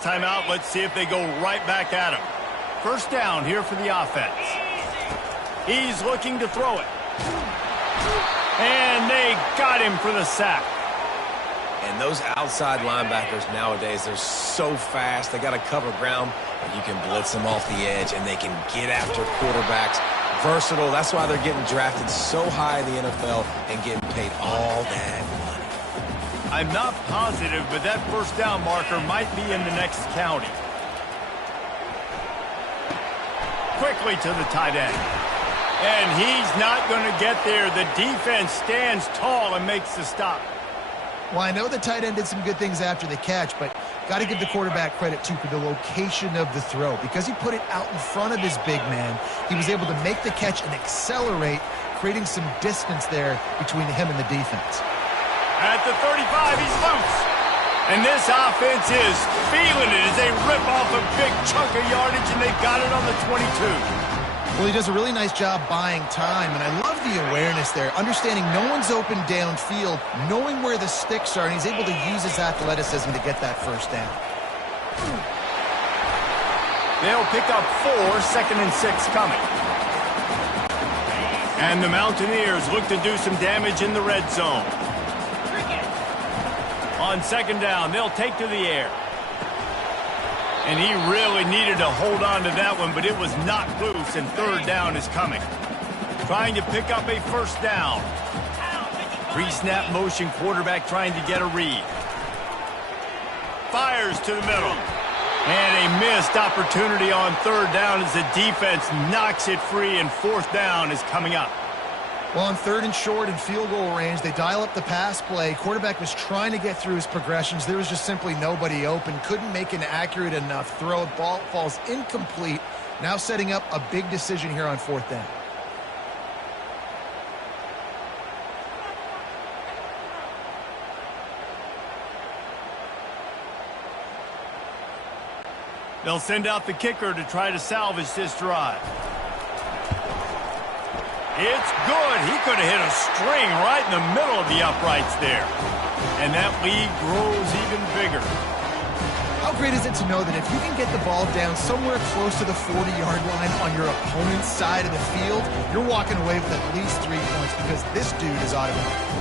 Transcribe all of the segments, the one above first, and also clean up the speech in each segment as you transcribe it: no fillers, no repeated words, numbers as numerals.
Timeout. Let's see if they go right back at him. First down here for the offense. He's looking to throw it. And they got him for the sack. And those outside linebackers nowadays, they're so fast. They got to cover ground, but you can blitz them off the edge, and they can get after quarterbacks. Versatile. That's why they're getting drafted so high in the NFL and getting paid all that money. I'm not positive, but that first down marker might be in the next county. Quickly to the tight end. And he's not going to get there. The defense stands tall and makes the stop. Well, I know the tight end did some good things after the catch, but got to give the quarterback credit, too, for the location of the throw. Because he put it out in front of his big man, he was able to make the catch and accelerate, creating some distance there between him and the defense. At the 35, he's loose. And this offense is feeling it as they rip off a big chunk of yardage, and they've got it on the 22. Well, he does a really nice job buying time, and I love the awareness there, understanding no one's open downfield, knowing where the sticks are, and he's able to use his athleticism to get that first down. They'll pick up 4, 2nd and 6 coming. And the Mountaineers look to do some damage in the red zone. On 2nd down, they'll take to the air. And he really needed to hold on to that one, but it was knocked loose, and 3rd down is coming. Trying to pick up a first down. Pre-snap motion, quarterback trying to get a read. Fires to the middle. And a missed opportunity on 3rd down as the defense knocks it free, and 4th down is coming up. Well, on 3rd and short and field goal range, they dial up the pass play. Quarterback was trying to get through his progressions. There was just simply nobody open. Couldn't make an accurate enough throw. Ball falls incomplete. Now setting up a big decision here on 4th down. They'll send out the kicker to try to salvage this drive. It's good. He could have hit a string right in the middle of the uprights there. And that lead grows even bigger. How great is it to know that if you can get the ball down somewhere close to the 40-yard line on your opponent's side of the field, you're walking away with at least 3 points because this dude is automatic.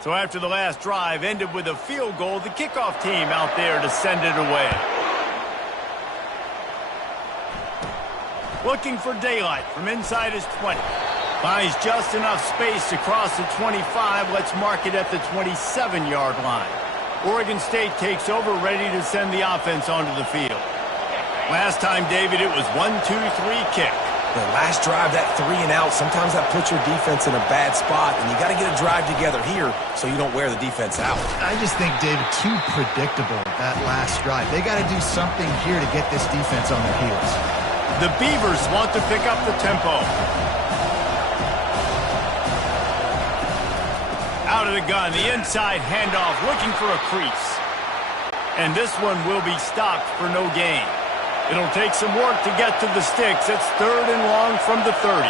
So after the last drive ended with a field goal, the kickoff team out there to send it away. Looking for daylight from inside his 20. Finds just enough space to cross the 25. Let's mark it at the 27-yard line. Oregon State takes over, ready to send the offense onto the field. Last time, David, it was 1-2-3 kick. The last drive, that 3 and out, sometimes that puts your defense in a bad spot, and you got to get a drive together here so you don't wear the defense out. I just think, David, too predictable, that last drive. They got to do something here to get this defense on their heels. The Beavers want to pick up the tempo. Out of the gun, the inside handoff, looking for a crease. And this one will be stopped for no gain. It'll take some work to get to the sticks. It's 3rd and long from the 30.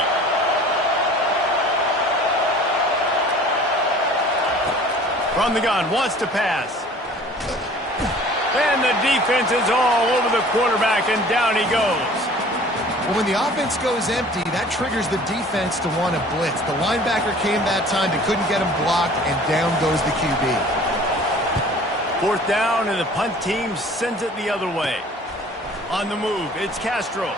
From the gun, wants to pass. And the defense is all over the quarterback, and down he goes. Well, when the offense goes empty, that triggers the defense to want to blitz. The linebacker came that time, but couldn't get him blocked, and down goes the QB. 4th down, and the punt team sends it the other way. On the move, it's Castro.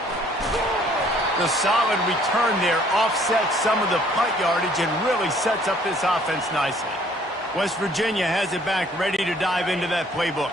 The solid return there offsets some of the punt yardage and really sets up this offense nicely. West Virginia has it back, ready to dive into that playbook.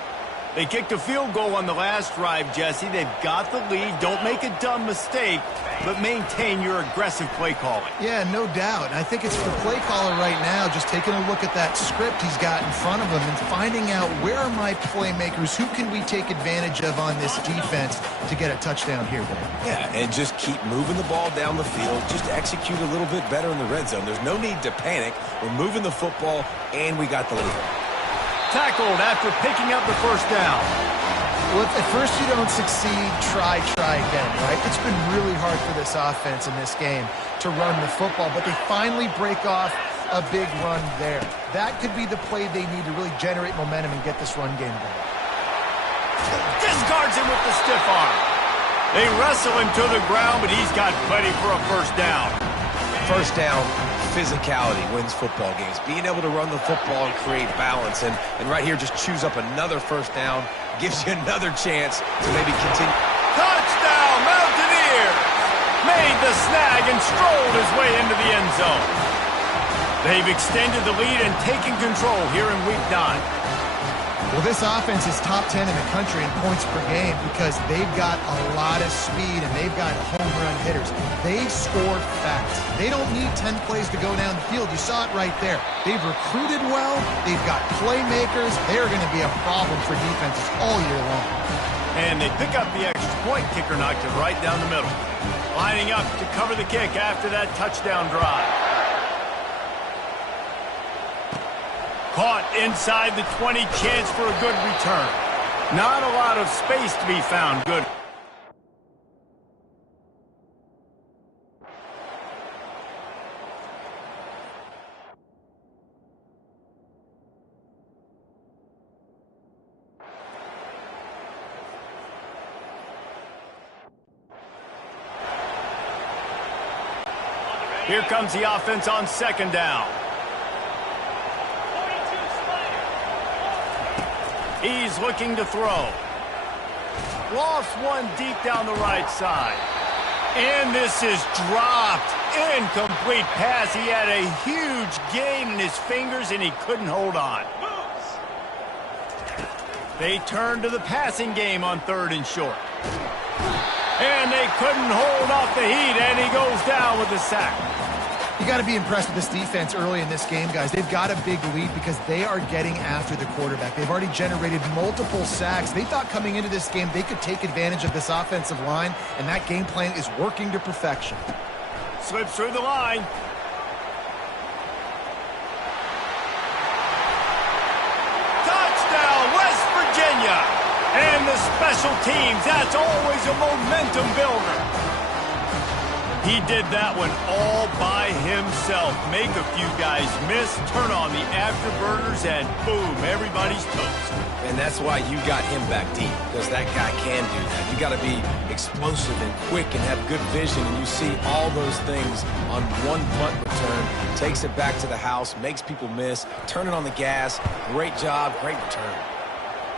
They kicked a field goal on the last drive, Jesse. They've got the lead. Don't make a dumb mistake, but maintain your aggressive play calling. Yeah, no doubt. I think it's the play caller right now just taking a look at that script he's got in front of him and finding out where are my playmakers, who can we take advantage of on this defense to get a touchdown here today. Yeah, and just keep moving the ball down the field. Just execute a little bit better in the red zone. There's no need to panic. We're moving the football, and we got the lead. Tackled after picking up the first down. Well, if at first you don't succeed, try again, right? It's been really hard for this offense in this game to run the football, but they finally break off a big run there. That could be the play they need to really generate momentum and get this run game going. Discards him with the stiff arm. They wrestle him to the ground, but he's got plenty for a first down. First down, physicality wins football games. Being able to run the football and create balance. And right here, just choose up another first down. Gives you another chance to maybe continue. Touchdown, Mountaineers! Made the snag and strolled his way into the end zone. They've extended the lead and taken control here in Week 9. Well, this offense is top 10 in the country in points per game because they've got a lot of speed and they've got home run hitters. They score fast. They don't need 10 plays to go down the field. You saw it right there. They've recruited well. They've got playmakers. They're going to be a problem for defenses all year long. And they pick up the extra point. Kicker knocked it right down the middle. Lining up to cover the kick after that touchdown drive. Caught inside the 20, chance for a good return. Not a lot of space to be found. Good. Here comes the offense on second down. He's looking to throw. Lost one deep down the right side. And this is dropped. Incomplete pass. He had a huge gain in his fingers and he couldn't hold on. They turn to the passing game on third and short. And they couldn't hold off the heat, and he goes down with a sack. You got to be impressed with this defense early in this game, guys. They've got a big lead because they are getting after the quarterback. They've already generated multiple sacks. They thought coming into this game they could take advantage of this offensive line, and that game plan is working to perfection. Slips through the line. Touchdown, West Virginia! And the special teams, that's always a momentum builder. He did that one all by himself. Make a few guys miss, turn on the afterburners, and boom, everybody's toast. And that's why you got him back deep, because that guy can do that. You got to be explosive and quick and have good vision, and you see all those things on one punt return. Takes it back to the house, makes people miss, turning on the gas. Great job, great return.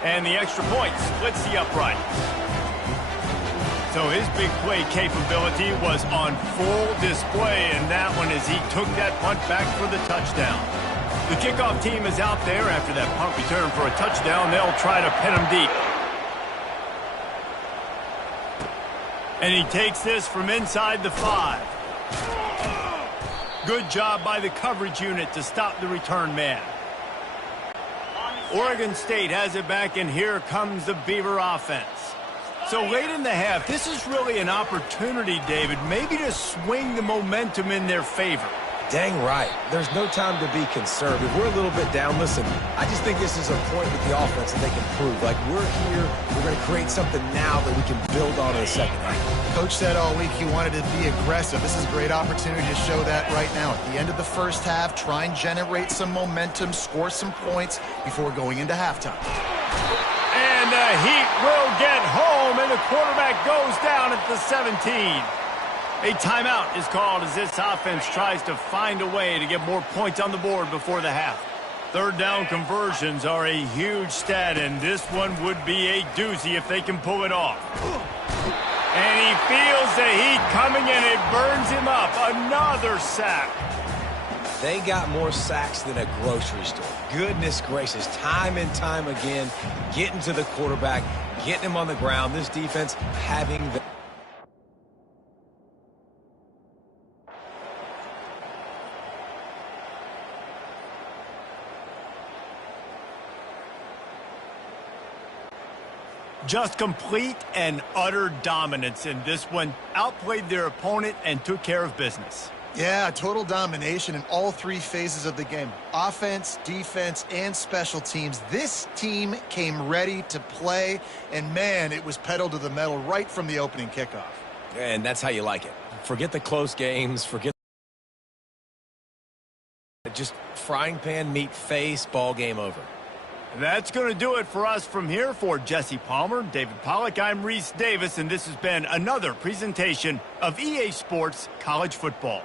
And the extra point splits the upright. So his big play capability was on full display in that one as he took that punt back for the touchdown. The kickoff team is out there after that punt return for a touchdown. They'll try to pin him deep. And he takes this from inside the 5. Good job by the coverage unit to stop the return man. Oregon State has it back, and here comes the Beaver offense. So late in the half, this is really an opportunity, David, maybe to swing the momentum in their favor. Dang right. There's no time to be conservative. We're a little bit down. Listen, I just think this is a point with the offense that they can prove. Like, we're here, we're going to create something now that we can build on in the second half. Coach said all week he wanted to be aggressive. This is a great opportunity to show that right now. At the end of the first half, try and generate some momentum, score some points before going into halftime. And the Heat will get home, and the quarterback goes down at the 17. A timeout is called as this offense tries to find a way to get more points on the board before the half. Third down conversions are a huge stat, and this one would be a doozy if they can pull it off. And he feels the heat coming, and it burns him up. Another sack. They got more sacks than a grocery store. Goodness gracious, time and time again, getting to the quarterback, getting him on the ground. This defense having the... Just complete and utter dominance in this one. Outplayed their opponent and took care of business. Yeah, total domination in all three phases of the game. Offense, defense, and special teams. This team came ready to play, and man, it was pedal to the metal right from the opening kickoff. And that's how you like it. Forget the close games, forget just frying pan meet face, ball game over. That's going to do it for us from here. For Jesse Palmer, David Pollack, I'm Reese Davis, and this has been another presentation of EA Sports College Football.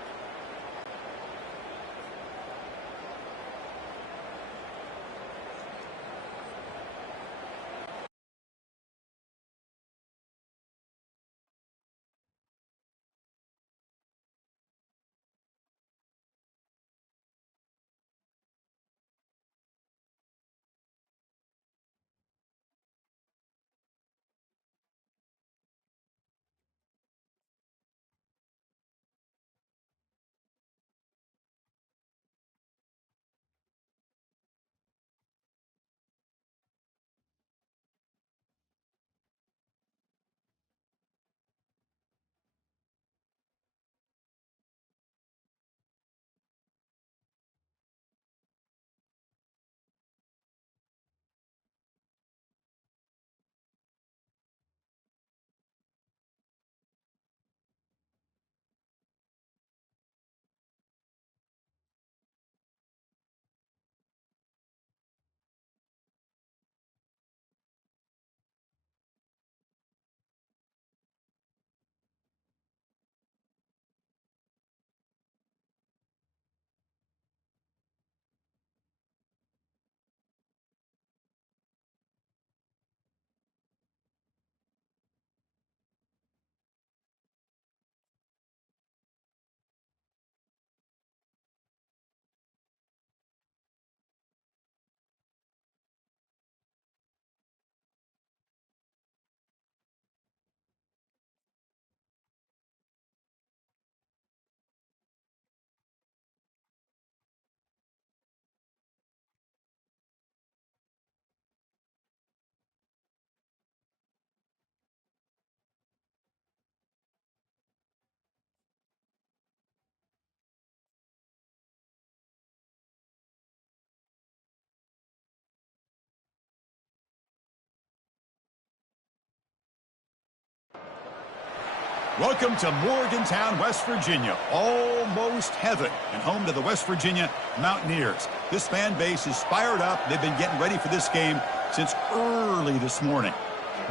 Welcome to Morgantown, West Virginia, almost heaven, and home to the West Virginia Mountaineers. This fan base is fired up. They've been getting ready for this game since early this morning.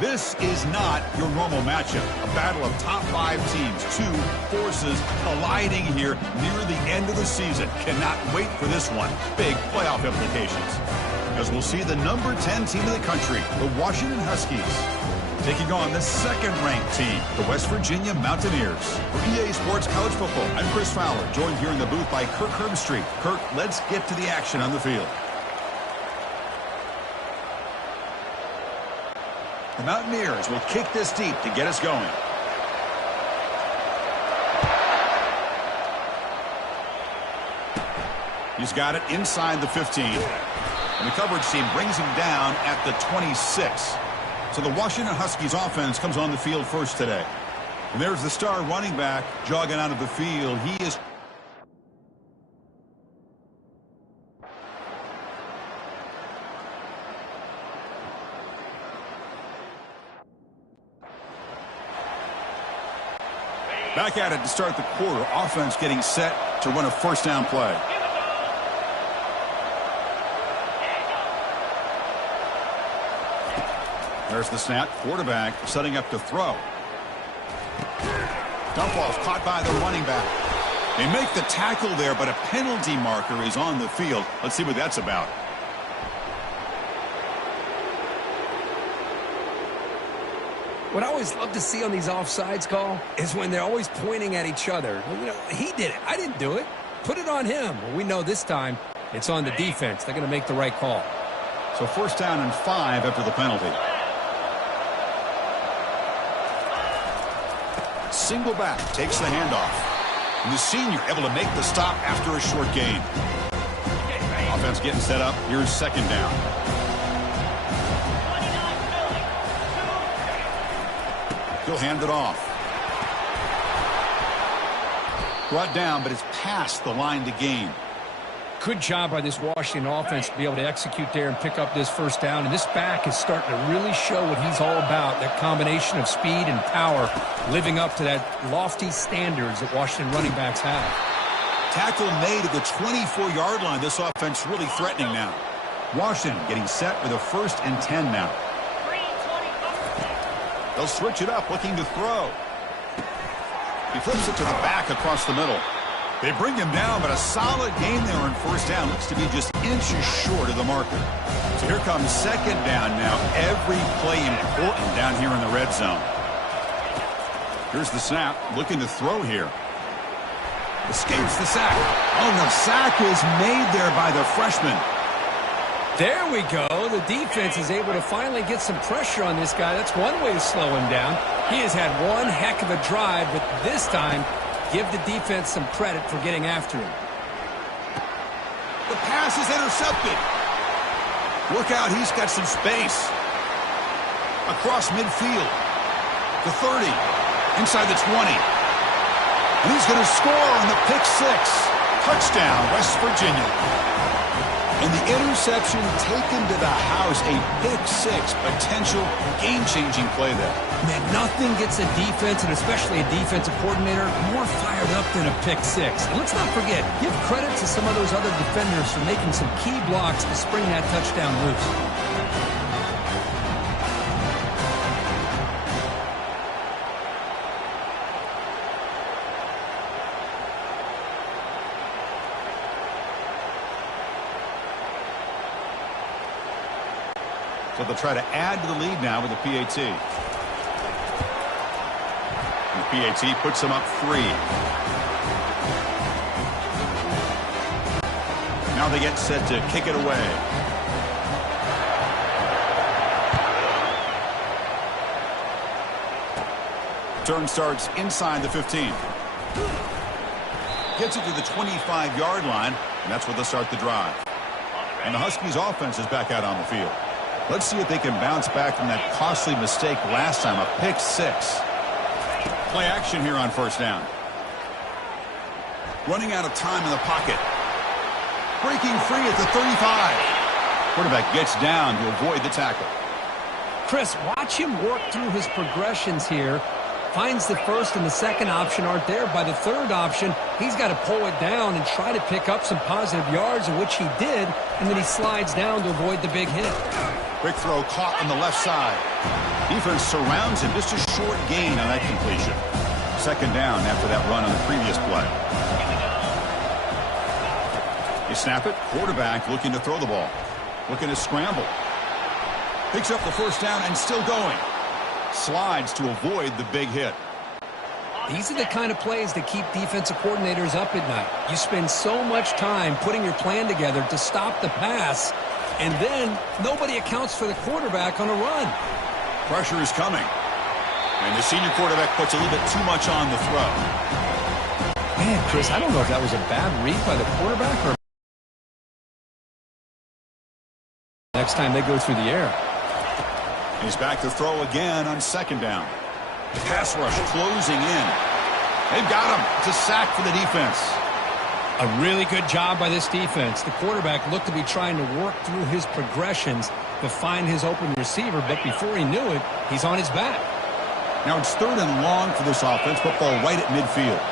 This is not your normal matchup, a battle of top 5 teams, two forces colliding here near the end of the season. Cannot wait for this one. Big playoff implications. As we'll see the number 10 team in the country, the Washington Huskies, taking on the second-ranked team, the West Virginia Mountaineers. For EA Sports College Football, I'm Chris Fowler, joined here in the booth by Kirk Herbstreit. Kirk, let's get to the action on the field. The Mountaineers will kick this deep to get us going. He's got it inside the 15. And the coverage team brings him down at the 26. So the Washington Huskies offense comes on the field first today. And there's the star running back jogging out of the field. He is... Back at it to start the quarter. Offense getting set to run a first down play. There's the snap. Quarterback setting up to throw. Dump ball's caught by the running back. They make the tackle there, but a penalty marker is on the field. Let's see what that's about. What I always love to see on these offsides call is when they're always pointing at each other. You know, he did it. I didn't do it. Put it on him. Well, we know this time it's on the defense. They're going to make the right call. So 1st down and 5 after the penalty. Single back, takes the handoff. And the senior able to make the stop after a short gain. Offense getting set up. Here's 2nd down. He'll hand it off. Brought down, but it's past the line to gain. Good job by this Washington offense to be able to execute there and pick up this 1st down. And this back is starting to really show what he's all about, that combination of speed and power, living up to that lofty standards that Washington running backs have. Tackle made at the 24-yard line. This offense really threatening now. Washington getting set with a 1st and 10 now. They'll switch it up, looking to throw. He flips it to the back across the middle. They bring him down, but a solid gain there on 1st down. Looks to be just inches short of the marker. So here comes 2nd down now. Every play important down here in the red zone. Here's the snap, looking to throw here. Escapes the sack. Oh, the sack is made there by the freshman. There we go. The defense is able to finally get some pressure on this guy. That's one way to slow him down. He has had one heck of a drive, but this time, give the defense some credit for getting after him. The pass is intercepted. Look out, he's got some space. Across midfield. The 30. Inside the 20. And he's going to score on the pick 6. Touchdown, West Virginia. And the interception taken to the house, a pick 6, potential game-changing play there. Man, nothing gets a defense, and especially a defensive coordinator, more fired up than a pick 6. And let's not forget, give credit to some of those other defenders for making some key blocks to spring that touchdown loose. So they'll try to add to the lead now with the PAT. And the PAT puts them up 3. Now they get set to kick it away. Turn starts inside the 15. Gets it to the 25-yard line, and that's where they'll start the drive. And the Huskies offense is back out on the field. Let's see if they can bounce back from that costly mistake last time, a pick 6. Play action here on 1st down. Running out of time in the pocket. Breaking free at the 35. Quarterback gets down to avoid the tackle. Chris, watch him work through his progressions here. Finds the 1st and the 2nd option aren't there. By the 3rd option, he's got to pull it down and try to pick up some positive yards, in which he did, and then he slides down to avoid the big hit. Quick throw caught on the left side. Defense surrounds him. Just a short gain on that completion. 2nd down after that run on the previous play. You snap it. Quarterback looking to throw the ball. Looking to scramble. Picks up the 1st down and still going. Slides to avoid the big hit. These are the kind of plays that keep defensive coordinators up at night. You spend so much time putting your plan together to stop the pass, and then nobody accounts for the quarterback on a run. Pressure is coming. And the senior quarterback puts a little bit too much on the throw. Man, Chris, I don't know if that was a bad read by the quarterback or next time they go through the air. He's back to throw again on 2nd down. Pass rush closing in. They've got him. It's a sack for the defense. A really good job by this defense. The quarterback looked to be trying to work through his progressions to find his open receiver, but before he knew it, he's on his back. Now it's 3rd and long for this offense. Football right at midfield.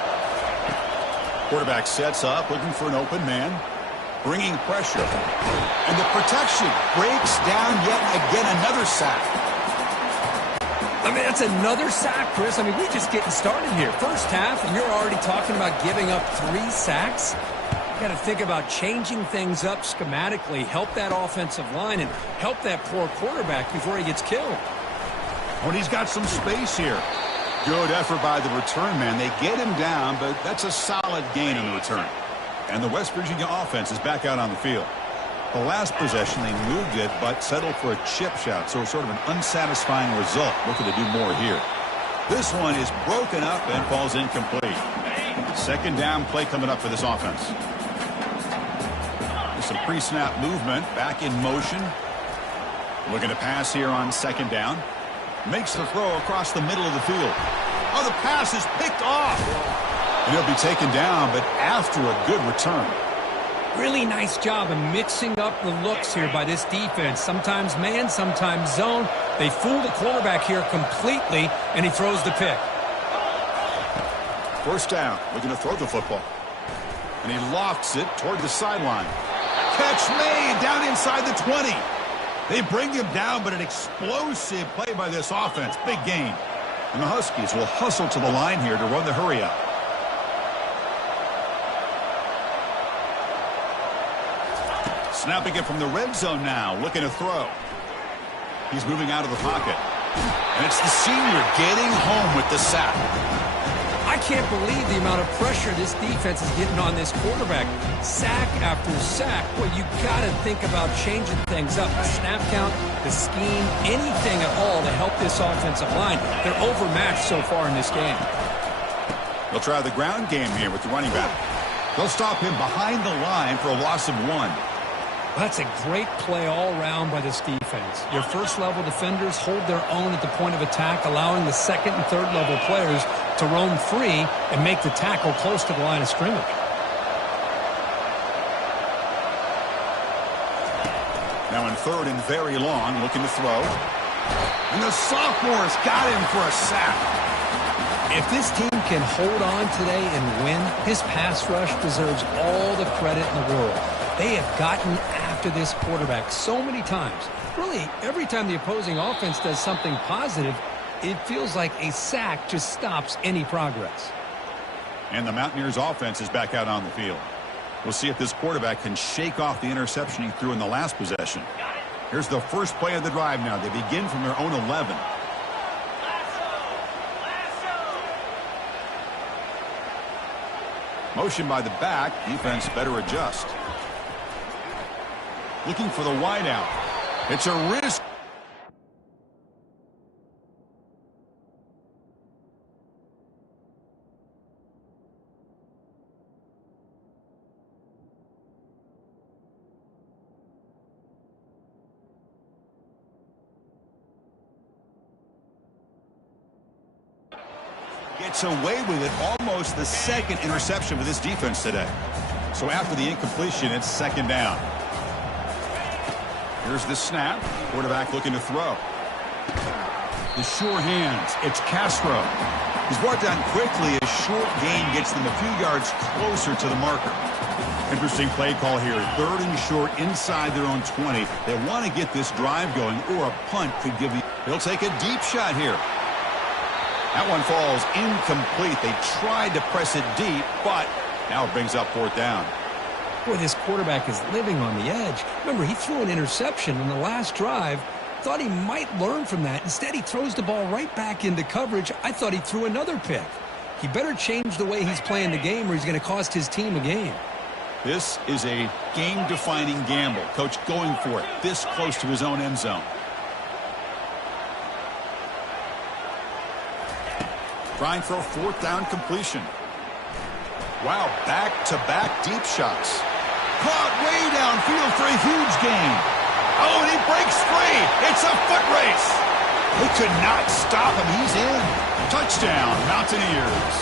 Quarterback sets up, looking for an open man. Bringing pressure. And the protection breaks down yet again. Another sack. I mean, that's another sack, Chris. I mean, we're just getting started here. 1st half, and you're already talking about giving up 3 sacks. You got to think about changing things up schematically, help that offensive line, and help that poor quarterback before he gets killed. Oh, and he's got some space here. Good effort by the return man. They get him down, but that's a solid gain on the return. And the West Virginia offense is back out on the field. The last possession, they moved it, but settled for a chip shot, so it's sort of an unsatisfying result. Looking to do more here. This one is broken up and falls incomplete. Second down play coming up for this offense. There's some pre-snap movement, back in motion. Looking to pass here on second down. Makes the throw across the middle of the field. Oh, the pass is picked off. And he'll be taken down, but after a good return. Really nice job of mixing up the looks here by this defense. Sometimes man, sometimes zone. They fool the quarterback here completely, and he throws the pick. First down, looking to throw the football. And he lofts it toward the sideline. Catch made down inside the 20. They bring him down, but an explosive play by this offense. Big gain. And the Huskies will hustle to the line here to run the hurry up. Snapping it from the red zone now, looking to throw. He's moving out of the pocket. And it's the senior getting home with the sack. I can't believe the amount of pressure this defense is getting on this quarterback. Sack after sack. Well, you got to think about changing things up. The snap count, the scheme, anything at all to help this offensive line. They're overmatched so far in this game. They'll try the ground game here with the running back. They'll stop him behind the line for a loss of 1. That's a great play all around by this defense. Your first-level defenders hold their own at the point of attack, allowing the second and third-level players to roam free and make the tackle close to the line of scrimmage. Now in third and very long, looking to throw. And the sophomore's got him for a sack. If this team can hold on today and win, his pass rush deserves all the credit in the world. They have gotten after this quarterback so many times. Really, every time the opposing offense does something positive, it feels like a sack just stops any progress. And the Mountaineers offense is back out on the field. We'll see if this quarterback can shake off the interception he threw in the last possession. Here's the first play of the drive now. They begin from their own 11. Motion by the back. Defense better adjust. Looking for the wideout. It's a risk. Gets away with it. Almost the second interception for this defense today. So after the incompletion, it's second down. Here's the snap. Quarterback looking to throw. The sure hands. It's Castro. He's brought down quickly. A short gain gets them a few yards closer to the marker. Interesting play call here. Third and short inside their own 20. They want to get this drive going, or a punt could give the... They'll take a deep shot here. That one falls incomplete. They tried to press it deep, but now it brings up fourth down. Boy, this quarterback is living on the edge. Remember, he threw an interception in the last drive. Thought he might learn from that. Instead, he throws the ball right back into coverage. I thought he threw another pick. He better change the way he's playing the game or he's going to cost his team a game. This is a game-defining gamble. Coach going for it this close to his own end zone. Trying for a fourth down completion. Wow, back-to-back deep shots. Caught way downfield for a huge gain. Oh, and he breaks free. It's a foot race. They could not stop him. He's in. Touchdown, Mountaineers.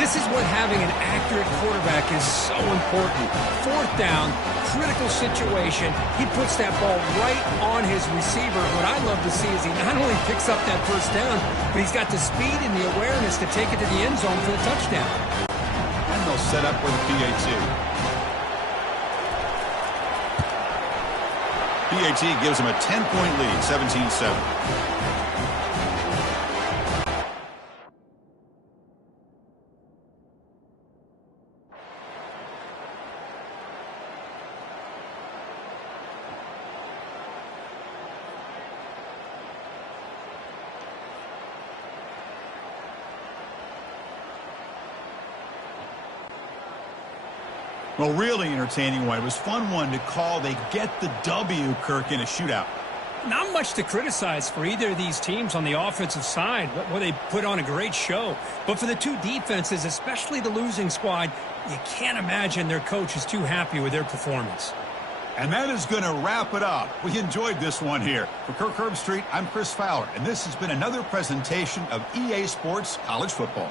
This is what having an accurate quarterback is so important. Fourth down, critical situation. He puts that ball right on his receiver. What I love to see is he not only picks up that first down, but he's got the speed and the awareness to take it to the end zone for the touchdown. And they'll set up with a PAT. PAT gives him a 10-point lead, 17-7. Well, really entertaining one. It was fun one to call. They get the W, Kirk, in a shootout. Not much to criticize for either of these teams on the offensive side, where they put on a great show. But for the two defenses, especially the losing squad, you can't imagine their coach is too happy with their performance. And that is going to wrap it up. We enjoyed this one here. For Kirk Herbstreit, I'm Chris Fowler, and this has been another presentation of EA Sports College Football.